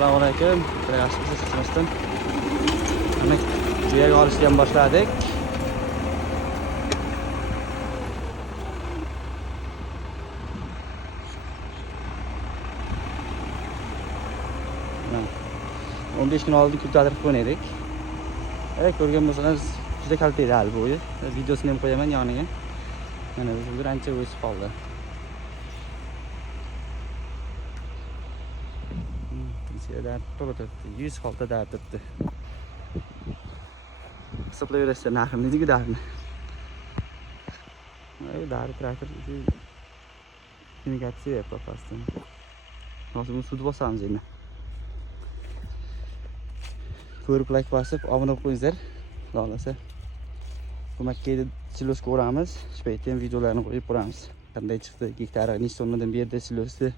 Assalomu alaykum. Yaxshimisiz sizmasdan? Demak, tuyaga olishni ham boshladik. Mana 15 kun oldin kultatirib qo'ygan edik. Ko'rgan bo'lsangiz juda kalta edi hali bo'yi. Videosini ham qo'yaman yoniga. Mana o'zi ancha o'sib qoldi. Turibdi. 100 xolta dartibdi. Hisoblayverasizlar narxini, nega darni? Dari traktor kommunikatsiya попастан. Hozir buni sud bosamiz endi. Ko'rib like bosib, obuna bo'lib qo'yinglar. Xudo xolasa. Ko'makga silos ko'ramiz. Shu paytda ham videolarni qo'yib boramiz. Qanday chiqdi, gektari nechta o'rnidan berdi silosni.